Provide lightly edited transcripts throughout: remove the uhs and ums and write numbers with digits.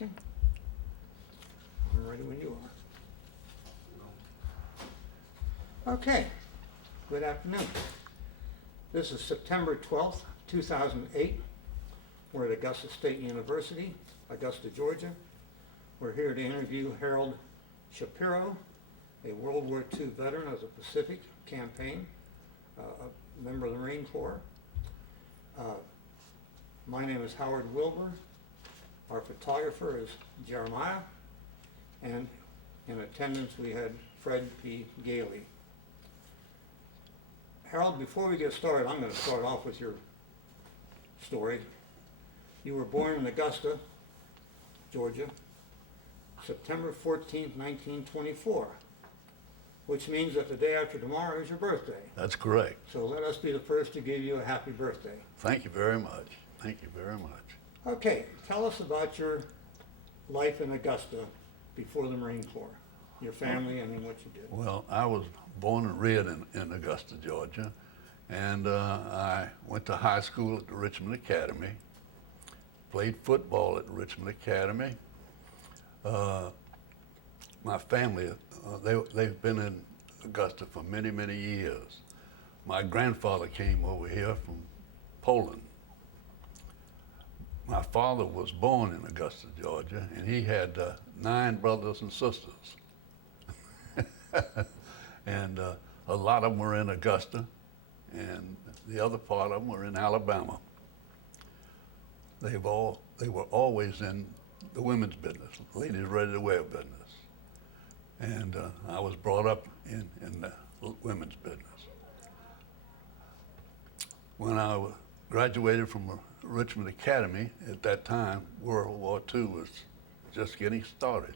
Okay. I'm ready when you are. Okay. Good afternoon. This is September 12th, 2008. We're at Augusta State University, Augusta, Georgia. We're here to interview Harold Shapiro, a World War II veteran of the Pacific Campaign, a member of the Marine Corps. My name is Howard Wilbur. Our photographer is Jeremiah. And in attendance we had Fred P. Gailey. Harold, before we get started, I'm going to start off with your story. You were born in Augusta, Georgia, September 14th, 1924, which means that the day after tomorrow is your birthday. That's correct. So let us be the first to give you a happy birthday. Thank you very much. Thank you very much. Okay, tell us about your life in Augusta before the Marine Corps, your family and what you did. Well, I was born and reared in Augusta, Georgia, and I went to high school at the Richmond Academy, played football at the Richmond Academy. My family, they've been in Augusta for many, many years. My grandfather came over here from Poland. My father was born in Augusta, Georgia, and he had 9 brothers and sisters. And a lot of them were in Augusta, and the other part of them were in Alabama. They were always in the women's business, ladies ready-to-wear business. And I was brought up in the women's business. When I graduated from Richmond Academy, at that time, World War II was just getting started.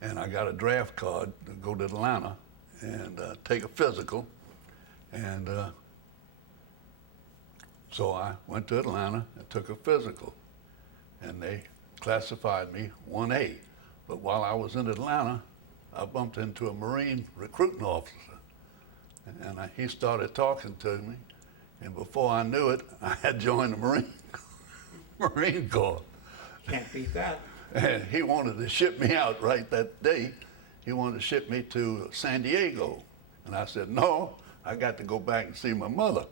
And I got a draft card to go to Atlanta and take a physical. And so I went to Atlanta and took a physical. And they classified me 1A. But while I was in Atlanta, I bumped into a Marine recruiting officer. And he started talking to me. And before I knew it, I had joined the Marine Corps. Can't beat that. And he wanted to ship me out right that day. He wanted to ship me to San Diego. And I said, no, I got to go back and see my mother.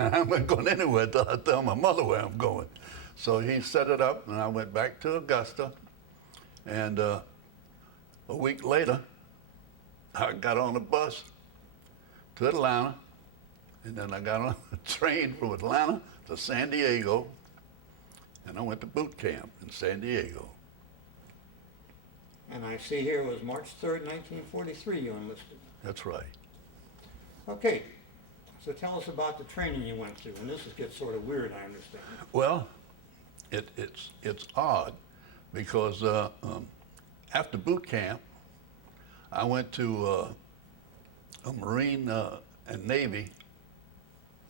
I'm not going anywhere until I tell my mother where I'm going. So he set it up, and I went back to Augusta. And a week later, I got on a bus to Atlanta. And then I got on a train from Atlanta to San Diego, and I went to boot camp in San Diego. And I see here it was March 3rd, 1943 you enlisted. That's right. Okay, so tell us about the training you went through. And this gets sort of weird, I understand. Well, it's odd because after boot camp, I went to a Marine and Navy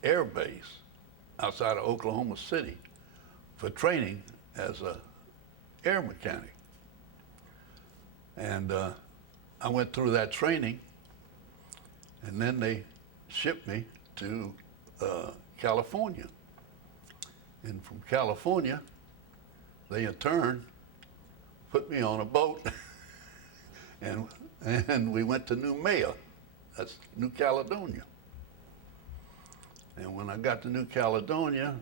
air base outside of Oklahoma City for training as a air mechanic. And I went through that training, and then they shipped me to California. And from California, they in turn put me on a boat and we went to New Maya, that's New Caledonia. And when I got to New Caledonia,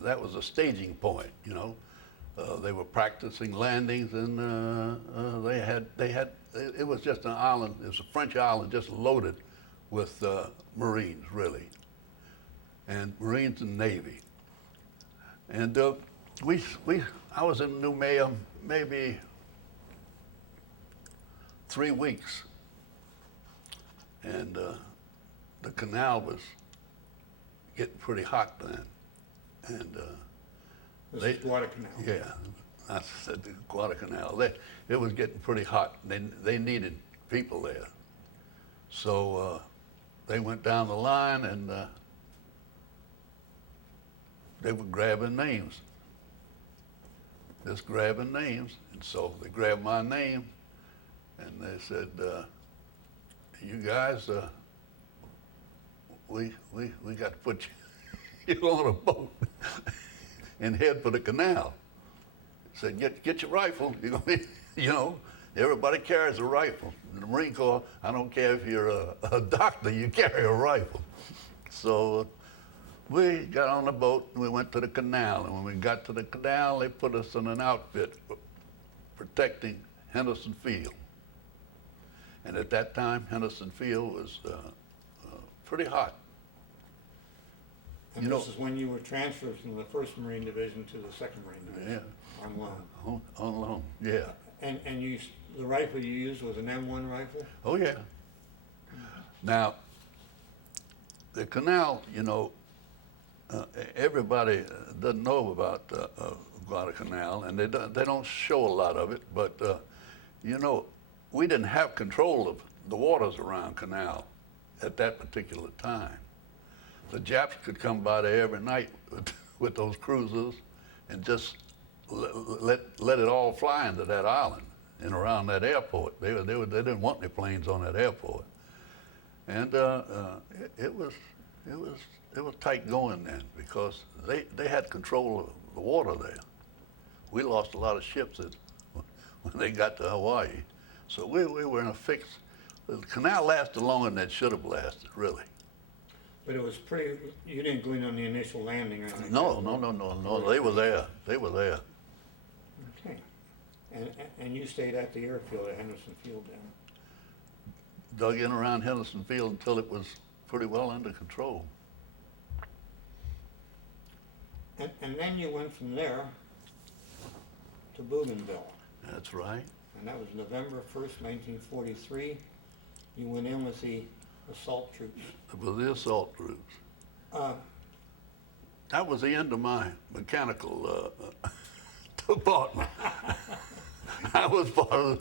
that was a staging point, you know. They were practicing landings, and it was just an island, it was a French island just loaded with Marines, really, and Marines and Navy. And I was in New Maya maybe 3 weeks, and the canal was getting pretty hot then, and This is Guadalcanal. yeah, I said the Guadalcanal. It was getting pretty hot. They needed people there, so they went down the line and they were grabbing names, just grabbing names, and so they grabbed my name, and they said, "You guys." We got to put you on a boat and head for the canal. said, get your rifle. You're gonna be, you know, everybody carries a rifle. In the Marine Corps, I don't care if you're a doctor, you carry a rifle. So we got on the boat and we went to the canal. And when we got to the canal, they put us in an outfit protecting Henderson Field. And at that time, Henderson Field was pretty hot. And You this know- is when you were transferred from the 1st Marine Division to the 2nd Marine Division? Yeah. On loan. On loan, yeah. And the rifle you used was an M1 rifle? Oh, yeah. Now, the canal, you know, everybody doesn't know about Guadalcanal, and they don't show a lot of it, but, you know, we didn't have control of the waters around Canal at that particular time. The Japs could come by there every night with those cruisers and just let it all fly into that island and around that airport. They didn't want any planes on that airport, and it was tight going then because they had control of the water there. We lost a lot of ships when they got to Hawaii, so we were in a fix. The canal lasted longer than it should have lasted, really. But it was you didn't go in on the initial landing or anything? No. They were there. Okay. And you stayed at the airfield at Henderson Field then? Dug in around Henderson Field until it was pretty well under control. And then you went from there to Bougainville, That's right. and that was November 1st, 1943. You went in with the assault troops. It was the assault troops. Uh, That was the end of my mechanical department. I was part of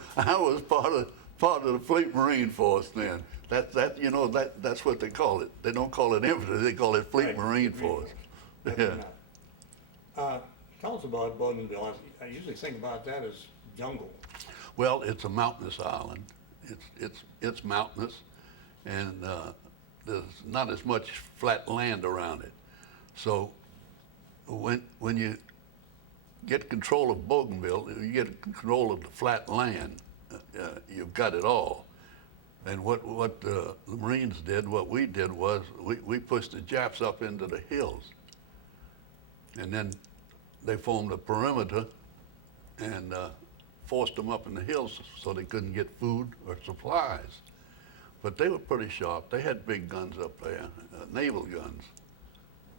the Fleet Marine Force then. That's what they call it. They don't call it infantry. They call it Fleet Right, Marine Fleet Marine Force. Force. Yeah. Tell us about Bougainville. I usually think about that as jungle. Well, it's a mountainous island. It's mountainous, and there's not as much flat land around it. So when you get control of Bougainville, you get control of the flat land. You've got it all. And what the Marines did, what we did was we pushed the Japs up into the hills, and then they formed a perimeter and forced them up in the hills so they couldn't get food or supplies. But they were pretty sharp. They had big guns up there, naval guns.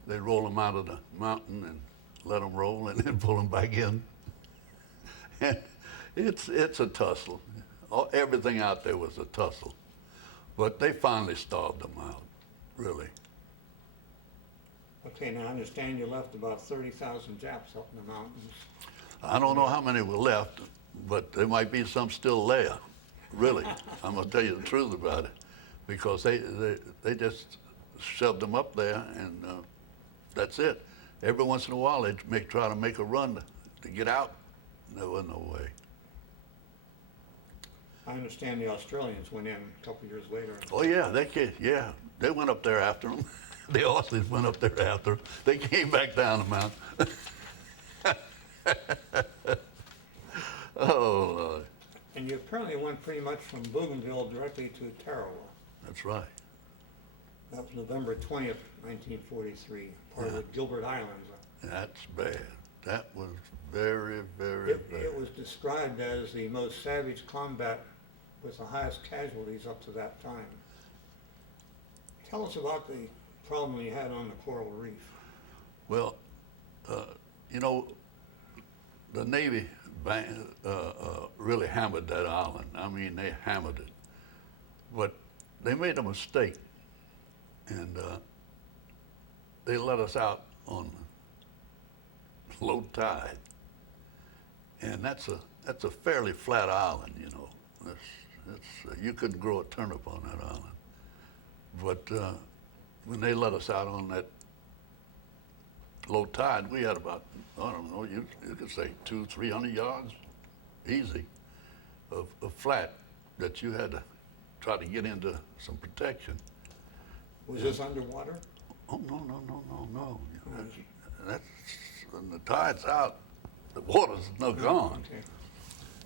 They'd roll them out of the mountain and let them roll and then pull them back in. And it's a tussle. Everything out there was a tussle. But they finally starved them out, really. Okay, now I understand you left about 30,000 Japs up in the mountains. I don't know how many were left, but there might be some still there, really. I'm gonna tell you the truth about it, because they just shoved them up there, and that's it. Every once in a while, they'd try to make a run to get out. There was no way. I understand the Australians went in a couple years later. Oh yeah, they went up there after them. The Aussies went up there after them. They came back down the mountain. Oh Lord. And you apparently went pretty much from Bougainville directly to Tarawa. That's right. That was November 20th, 1943, part of the Gilbert Islands. That's bad. That was very, very bad. It was described as the most savage combat with the highest casualties up to that time. Tell us about the problem you had on the coral reef. Well, the Navy really hammered that island. I mean, they hammered it. But they made a mistake, and they let us out on low tide. And that's a fairly flat island, you know. You couldn't grow a turnip on that island. But when they let us out on that low tide, we had about, I don't know, you could say 200-300 yards, easy, of flat that you had to try to get into some protection. Was this underwater? Oh, no. That's, when the tide's out, the water's no gone.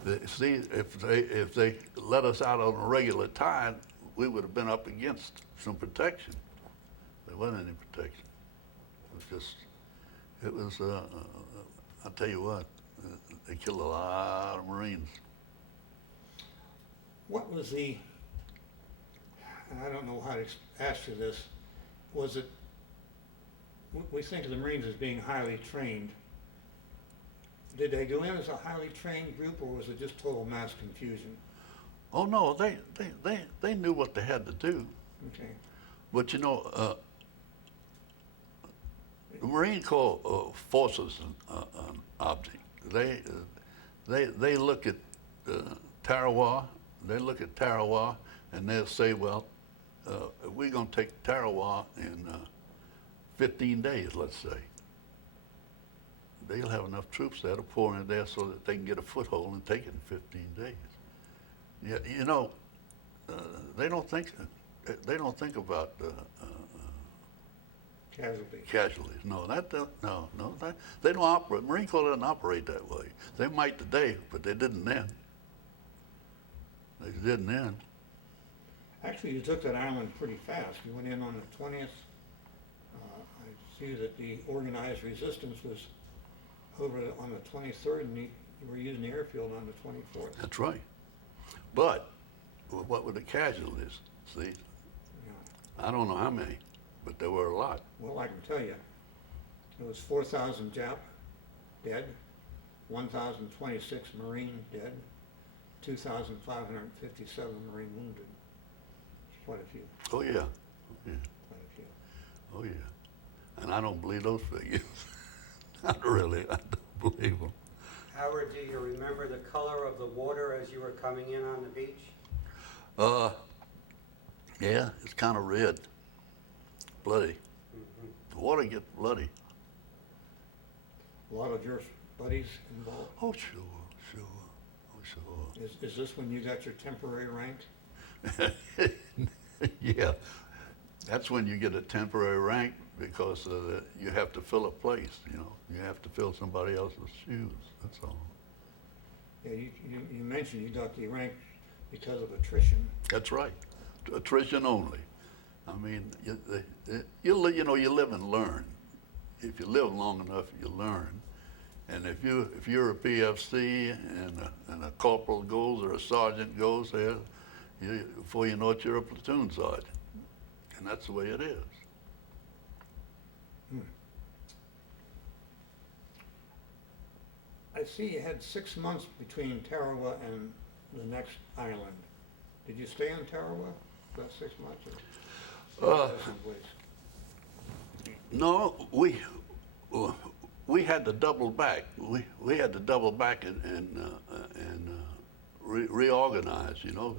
Okay. See, if they let us out on a regular tide, we would have been up against some protection. There wasn't any protection. It was, I'll tell you what, they killed a lot of Marines. What was the, and I don't know how to ask you this, was it, we think of the Marines as being highly trained. Did they go in as a highly trained group, or was it just total mass confusion? Oh no, they knew what they had to do. Okay. But you know, the Marine Corps forces an object. They look at Tarawa. They look at Tarawa, and they'll say, well, we're going to take Tarawa in 15 days, let's say. They'll have enough troops there to pour in there so that they can get a foothold and take it in 15 days. Yeah, you know, they don't think about casualties. No, they don't operate. Marine Corps doesn't operate that way. They might today, but they didn't then. They didn't then. Actually, you took that island pretty fast. You went in on the 20th. I see that the organized resistance was over on the 23rd, and you were using the airfield on the 24th. That's right. But what were the casualties? See, Yeah. I don't know how many, but there were a lot. Well, I can tell you, it was 4,000 Jap dead, 1,026 Marine dead, 2,557 Marine wounded. It's quite a few. Oh yeah, yeah. Quite a few. Oh yeah. And I don't believe those figures. Not really. I don't believe them. Howard, do you remember the color of the water as you were coming in on the beach? Yeah, it's kind of red, bloody. The water gets bloody. A lot of your buddies involved. Oh sure, oh sure. Is this when you got your temporary rank? Yeah, that's when you get a temporary rank because you have to fill a place. You know, you have to fill somebody else's shoes. That's all. Yeah, you mentioned you got the rank because of attrition. That's right, attrition only. I mean, you live and learn. If you live long enough, you learn. And if you're a PFC and a corporal goes or a sergeant goes there, before you know it, you're a platoon sergeant, and that's the way it is. I see you had 6 months between Tarawa and the next island. Did you stay on Tarawa for that 6 months? Or No, we had to double back. We had to double back and reorganize. You know,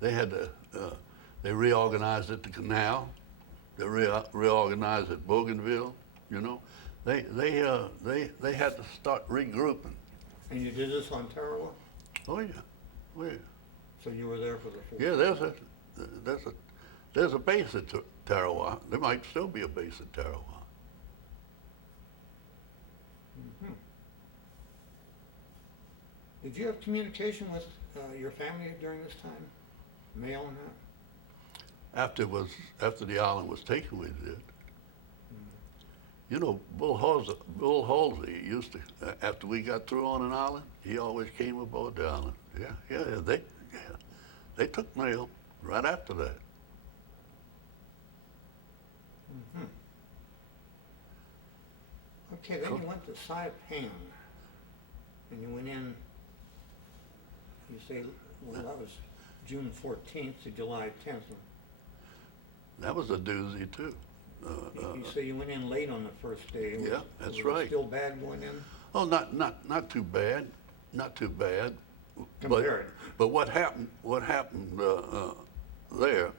they reorganized at the canal. They reorganized at Bougainville. You know, they had to start regrouping. And you did this on Tarawa? Oh yeah, oh yeah. So you were there for the full. Yeah, there's a base at Tarawa. There might still be a base at Tarawa. Mm-hmm. Did you have communication with your family during this time? Mail and that? After the island was taken, we did. You know, Bull Halsey used to, after we got through on an island, he always came aboard the island. Yeah, they took mail right after that. Mm-hmm. Okay, then you went to Saipan, and you went in, you say, well, that was June 14th to July 10th. That was a doozy, too. You say you went in late on the first day. Yeah, that's was right. It still bad going in? Oh, not too bad, not too bad. Compared. But what happened there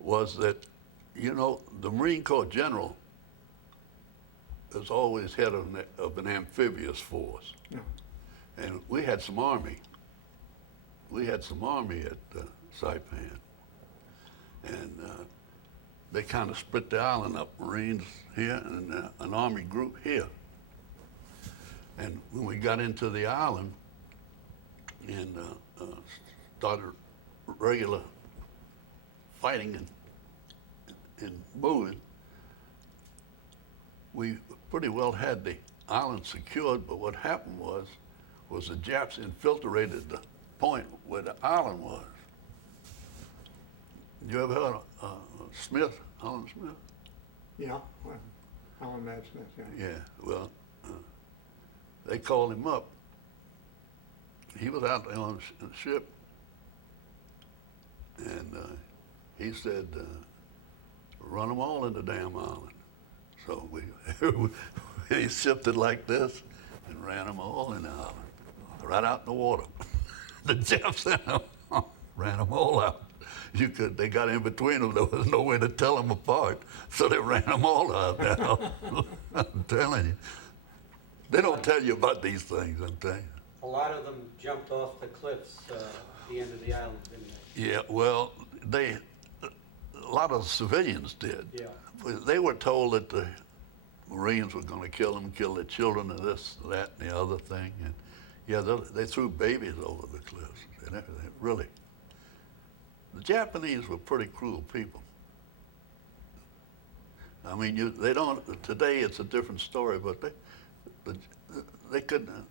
was that, you know, the Marine Corps general is always head of an amphibious force. Yeah. And we had some Army. We had some Army at Saipan. And they kind of split the island up, Marines here and an Army group here. And when we got into the island and started regular fighting and moving, we pretty well had the island secured, but what happened was the Japs infiltrated the point where the island was. You ever heard of Smith, Alan Smith? Yeah, well, Alan Mad Smith, yeah. Yeah, well, they called him up. He was out there on the ship, and he said, run them all in the damn island. So he shipped it like this and ran them all in the island, right out in the water. The Japs ran them all out. They got in between them. There was no way to tell them apart, so they ran them all out now. I'm telling you. They don't tell you about these things, I'm telling you. A lot of them jumped off the cliffs at the end of the island, didn't they? Yeah, well, a lot of civilians did. Yeah. They were told that the Marines were going to kill them, kill their children, and this, that, and the other thing. And yeah, they threw babies over the cliffs and everything, really. The Japanese were pretty cruel people. I mean, they don't. Today it's a different story, but they couldn't.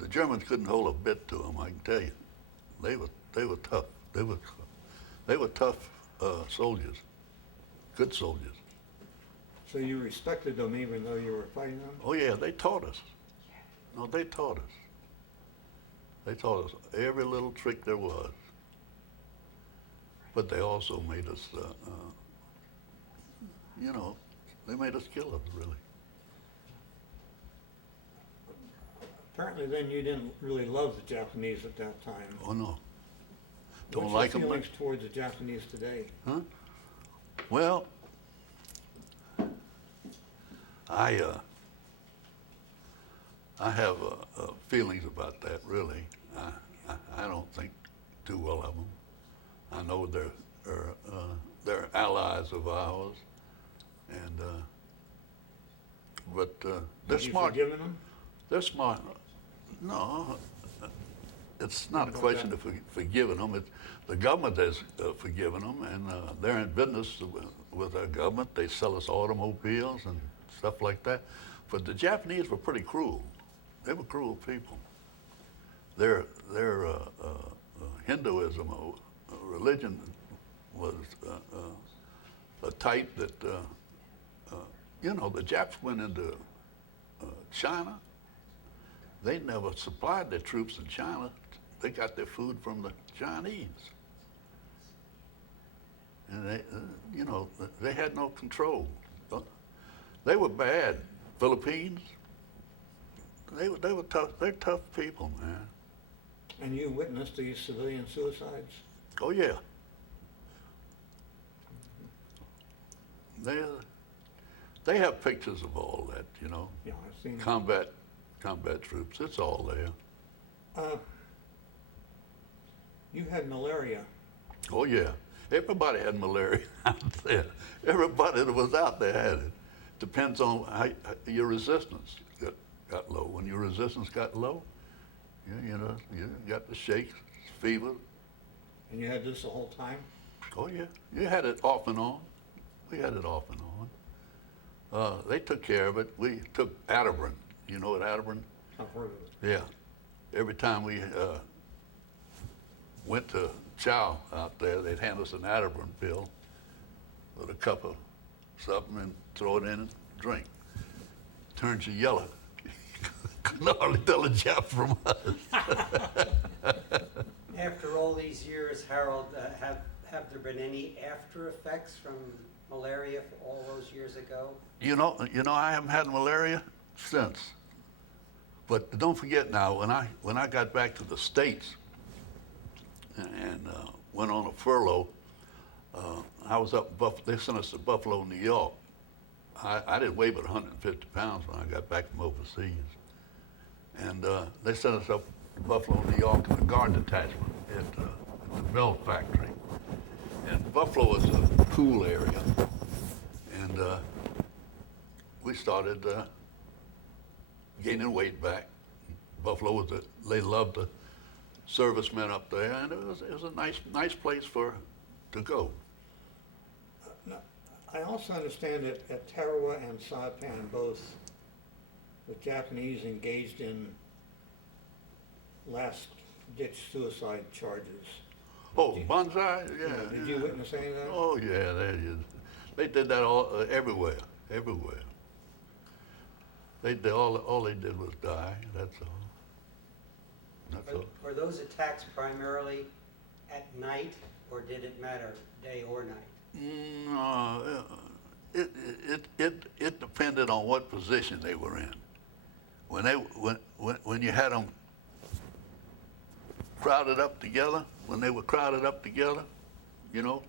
The Germans couldn't hold a bit to them. I can tell you, they were tough. They were tough soldiers, good soldiers. So you respected them even though you were fighting them? Oh yeah, they taught us. No, they taught us. They taught us every little trick there was. But they also made us, they made us killers, really. Apparently then you didn't really love the Japanese at that time. Oh no, don't What's like your them. feelings towards the Japanese today? Huh? Well, I have feelings about that. Really, I don't think too well of them. I know they're allies of ours, and but they're Have you smart. forgiven them? They're smart. No, it's not a About question that? of forgiving them. The government has forgiven them, and they're in business with our government. They sell us automobiles and stuff like that. But the Japanese were pretty cruel. They were cruel people. Their Hinduism, religion, was a type that, the Japs went into China. They never supplied their troops in China. They got their food from the Chinese. And they had no control. They were bad. Philippines, they were tough. They're tough people, man. And you witnessed these civilian suicides? Oh yeah. They have pictures of all that, Yeah, I've seen combat troops. It's all there. You had malaria. Oh yeah. Everybody had malaria out there. Everybody that was out there had it. Depends on how your resistance got low. When your resistance got low, you got the shakes, fever. And you had this the whole time? Oh yeah, you had it off and on. We had it off and on. They took care of it. We took Atabrine. You know what Atabrine? I've heard of it. Yeah. Every time we went to chow out there, they'd hand us an Atabrine pill with a cup of something and throw it in and drink. Turns you yellow. Couldn't hardly tell a Jap from us. After all these years, Harold, have there been any after effects from malaria all those years ago? I haven't had malaria since. But don't forget now, when I got back to the States and went on a furlough, I was up in Buffalo. They sent us to Buffalo, New York. I didn't weigh but 150 pounds when I got back from overseas. And they sent us up to Buffalo, New York in the guard detachment at the Bell factory. And Buffalo is a cool area. And we started gaining weight back. Buffalo was they loved the servicemen up there, and it was a nice place to go. Now, I also understand that at Tarawa and Saipan, both the Japanese engaged in last-ditch suicide charges. Oh, Did you- bonsai, yeah. Did you witness any of that? Oh yeah, they did that all everywhere. They did all they did was die. That's all. That's all. Were those attacks primarily at night, or did it matter day or night? No, it depended on what position they were in. When you had them crowded up together, when they were crowded up together, you know,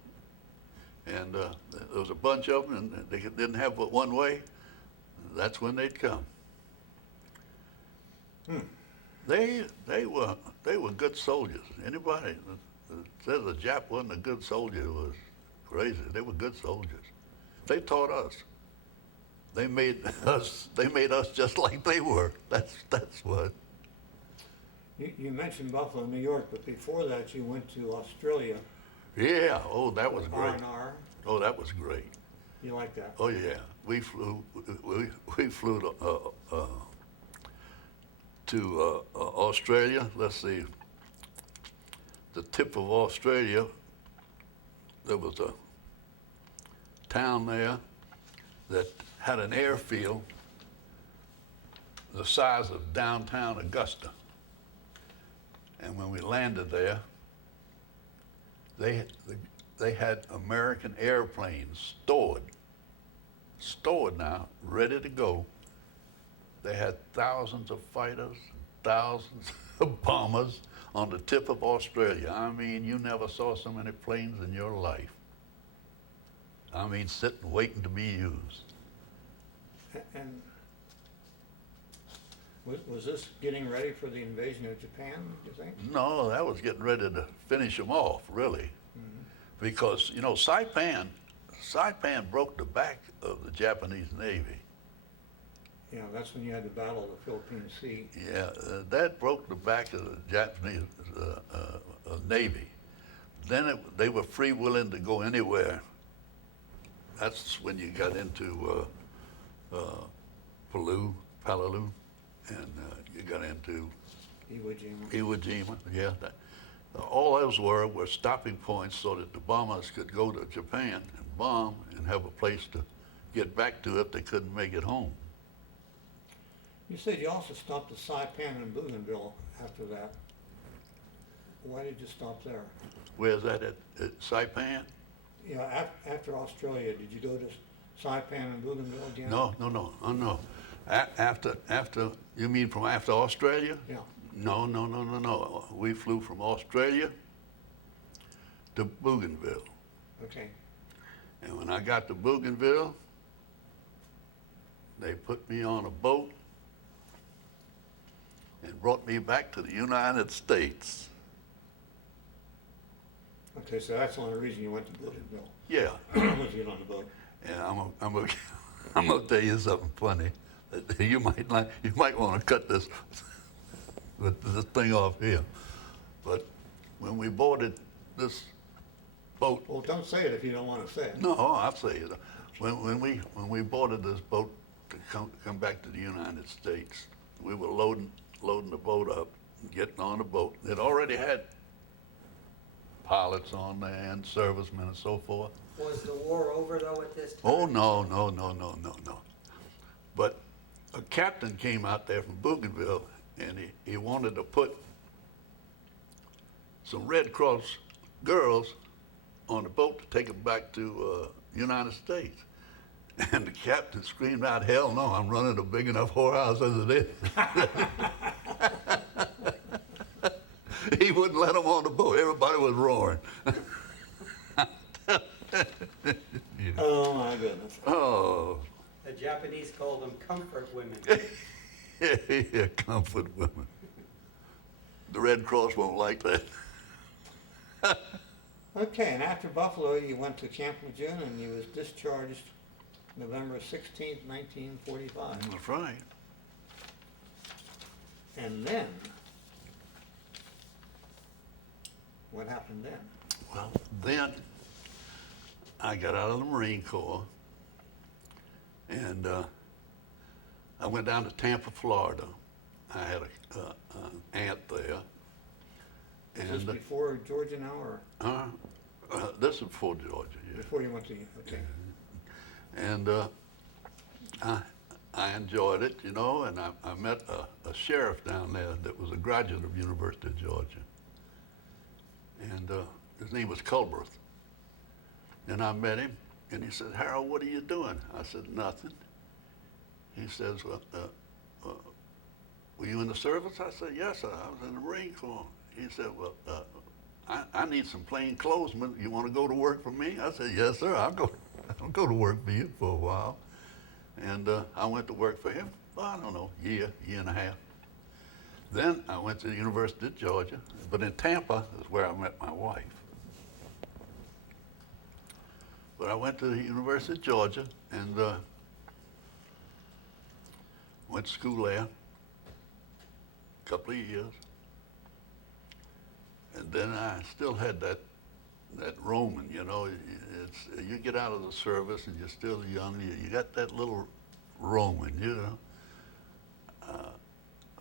and there was a bunch of them, and they didn't have but one way. That's when they'd come. They were good soldiers. Anybody that says a Jap wasn't a good soldier was crazy. They were good soldiers. They taught us. They made us just like they were. That's what. You mentioned Buffalo, New York, but before that you went to Australia. Yeah. Oh, that was great. R&R. Oh, that was great. You like that? Oh yeah. We flew to Australia. Let's see. The tip of Australia. There was a town there that had an airfield the size of downtown Augusta. And when we landed there, they had American airplanes stored now, ready to go. They had thousands of fighters, thousands of bombers on the tip of Australia. I mean, you never saw so many planes in your life. I mean, sitting, waiting to be used. And was this getting ready for the invasion of Japan, do you think? No, that was getting ready to finish them off, really. Because, you know, Saipan broke the back of the Japanese Navy. Yeah, that's when you had the Battle of the Philippine Sea. Yeah, that broke the back of the Japanese Navy. Then they were free willing to go anywhere. That's when you got into Palau, and you got into Iwo Jima. Yeah, all those were stopping points so that the bombers could go to Japan and bomb and have a place to get back to if they couldn't make it home. You said you also stopped at Saipan and Bougainville after that. Why did you stop there? Where's that at Saipan? You know, after Australia, did you go to Saipan and Bougainville again? No. After you mean from after Australia? Yeah. No. We flew from Australia to Bougainville. Okay. And when I got to Bougainville, they put me on a boat and brought me back to the United States. Okay, so that's the only reason you went to Bougainville. Yeah. Was to get on the boat. And I'm gonna tell you something funny. That you might want to cut this thing off here. But when we boarded this boat, Well, don't say it if you don't want to say it. no, I'll say it. When we boarded this boat to come back to the United States, we were loading the boat up, getting on the boat. It already had pilots on there and servicemen and so forth. Was the war over though at this time? Oh, no. But a captain came out there from Bougainville, and he wanted to put some Red Cross girls on the boat to take them back to United States. And the captain screamed out, "Hell no, I'm running a big enough whorehouse as it is." He wouldn't let them on the boat. Everybody was roaring. Oh, my goodness. Oh. The Japanese called them comfort women. Yeah, comfort women. The Red Cross won't like that. Okay, and after Buffalo, you went to Camp Lejeune, and you was discharged November 16th, 1945. That's right. And then, what happened then? Well, then I got out of the Marine Corps, and I went down to Tampa, Florida. I had an aunt there. Is this before Georgia now, or This is before Georgia, yeah. before you went to, okay. And I enjoyed it, you know, and I met a sheriff down there that was a graduate of University of Georgia. And his name was Culberth. And I met him, and he said, "Harold, what are you doing?" I said, "Nothing." He says, "Well, were you in the service?" I said, "Yes, sir, I was in the Marine Corps." He said, "Well, I need some plain clothes. You want to go to work for me?" I said, "Yes, sir, I'll go to work for you for a while." And I went to work for him, well, I don't know, year and a half. Then I went to the University of Georgia, but in Tampa is where I met my wife. But I went to the University of Georgia and went to school there a couple of years. And then I still had that roaming, you know. You get out of the service and you're still young, you got that little roaming, you know.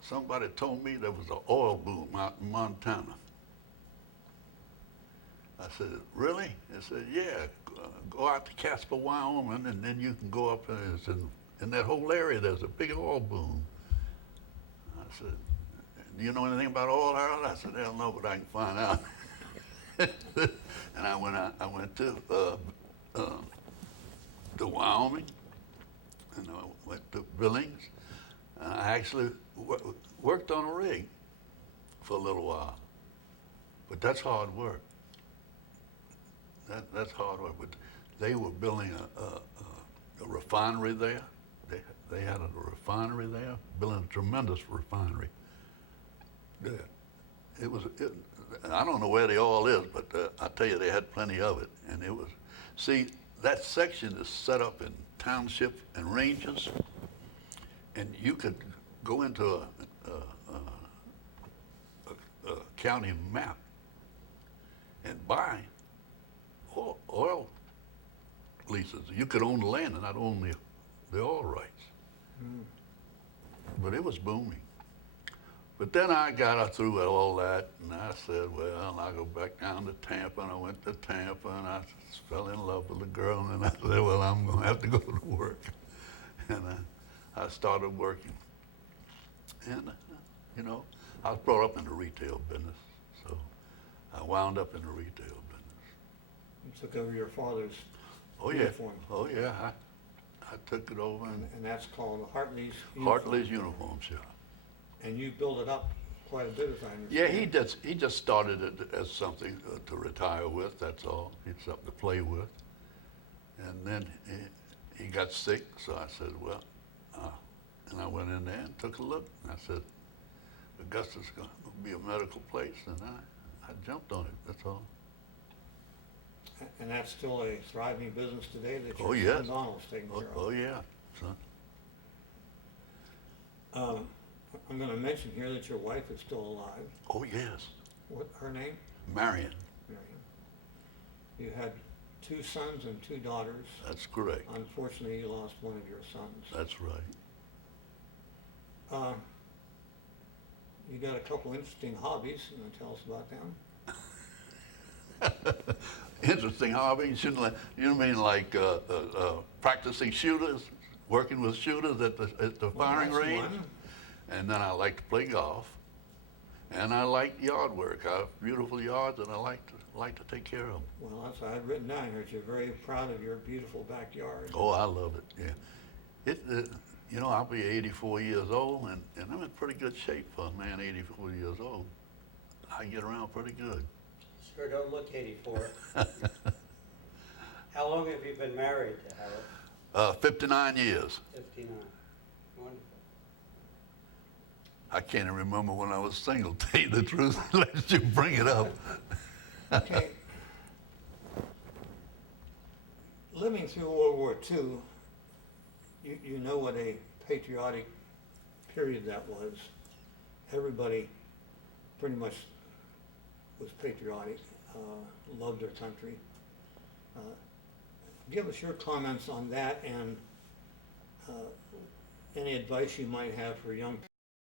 Somebody told me there was an oil boom out in Montana. I said, "Really?" They said, "Yeah, go out to Casper, Wyoming, and then you can go up and it's in that whole area there's a big oil boom." I said, "Do you know anything about oil, Harold?" I said, "Hell no, but I can find out." And I went to Wyoming, and I went to Billings. And I actually worked on a rig for a little while, but that's hard work. That's hard work. But they were building a refinery there. They had a refinery there, building a tremendous refinery. Yeah. I don't know where the oil is, but I tell you, they had plenty of it. And it was, see, that section is set up in township and ranges, and you could go into a county map and buy oil leases. You could own the land and not own the oil rights. Mm. But it was booming. But then I got through all that, and I said, well, I'll go back down to Tampa, and I went to Tampa, and I fell in love with a girl, and I said, well, I'm going to have to go to work. And I started working. And, you know, I was brought up in the retail business, so I wound up in the retail business. You took over your father's uniform. Oh, yeah. I took it over. And that's called Hartley's Uniform. Hartley's Uniform Shop. And you built it up quite a bit, as I understand. Yeah, he just started it as something to retire with, that's all. It's something to play with. And then he got sick, so I said, well, and I went in there and took a look. And I said, Augusta's going to be a medical place, and I jumped on it, that's all. And that's still a thriving business today that your son Donald's taking care of? Oh, yeah, son. I'm going to mention here that your wife is still alive. Oh, yes. What, her name? Marion. Marion. You had 2 sons and 2 daughters. That's correct. Unfortunately, you lost one of your sons. That's right. You got a couple interesting hobbies. You want to tell us about them? Interesting hobbies? You mean like practicing shooters, working with shooters at the firing range? One. And then I like to play golf, and I like yard work. I have beautiful yards, and I like to take care of them. Well, that's what I've written down here. That you're very proud of your beautiful backyard. Oh, I love it. Yeah, you know, I'll be 84 years old, and I'm in pretty good shape for a man 84 years old. I get around pretty good. Sure don't look 84. How long have you been married to Harold? 59 years. 59. Wonderful. I can't even remember when I was single, to tell you the truth, unless you bring it up. Okay. Living through World War II, you know what a patriotic period that was. everybody pretty much was patriotic, loved their country. Give us your comments on that and any advice you might have for young